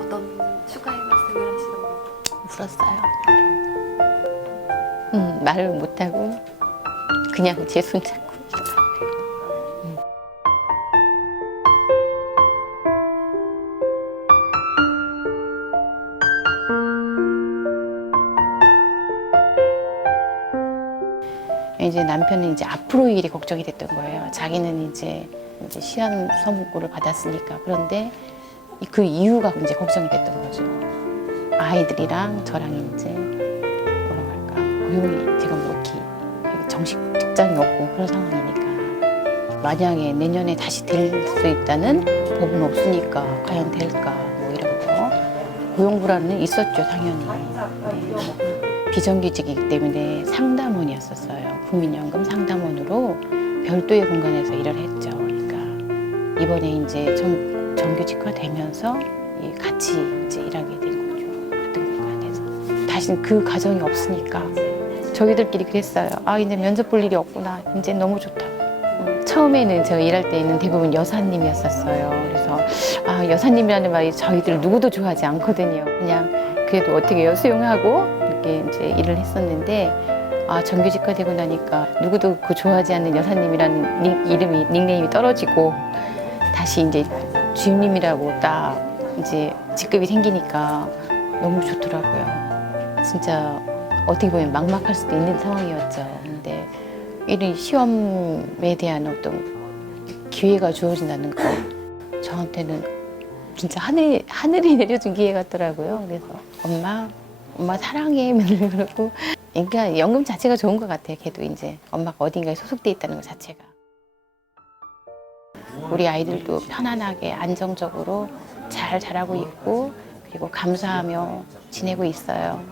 어떤 축하의 말씀을 하시던가요? 울었어요. 음, 말을 못하고 그냥 제 손 잡고 울었어요. 이제 남편은 이제 앞으로의 일이 걱정이 됐던 거예요. 자기는 이제 시한 선고를 받았으니까 그런데 이- 그 이유가 이제 걱정이 됐던 거죠. 아이들이랑 저랑 이제 뭐라고 할까? 고용이 제가 뭐 이렇게 정식 직장이 없고 그런 상황이니까. 만약에 내년에 다시 될 수 있다는 법은 없으니까 과연 될까? 뭐 이런 거 고용 불안은 있었죠 당연히. 네. 비정규직이기 때문에 상담원이었었어요. 국민연금 상담원으로 별도의 공간에서 일을 했죠. 그러니까 이번에 이제 정, 정규직화 되면서 이 같이 이제 일하게 된 거죠. 같은 공간에서. 다시 그 가정이 없으니까 저희들끼리 그랬어요. 아 이제 면접 볼 일이 없구나. 이제 너무 좋다. 음, 처음에는 제가 일할 때는 대부분 여사님이었었어요. 그래서 아 여사님이라는 말이 저희들 누구도 좋아하지 않거든요. 그냥 그래도 어떻게 요 수용하고 이렇게 이제 일을 했었는데 아 정규직화 되고 나니까 누구도 그 좋아하지 않는 여사님이라는 닉, 이름이 닉네임이 떨어지고 다시 이제 주임님이라고 딱 이제 직급이 생기니까 너무 좋더라고요. 진짜 어떻게 보면 막막할 수도 있는 상황이었죠. 근데 이런 시험에 대한 어떤 기회가 주어진다는 거 저한테는 진짜 하늘 하늘이 내려준 기회 같더라고요. 그래서 엄마 엄마 사랑해 그러고 그러니까 연금 자체가 좋은 것 같아요. 걔도 이제 엄마가 어딘가에 소속돼 있다는 것 자체가. 우리 아이들도 편안하게 안정적으로 잘 자라고 있고 그리고 감사하며 지내고 있어요.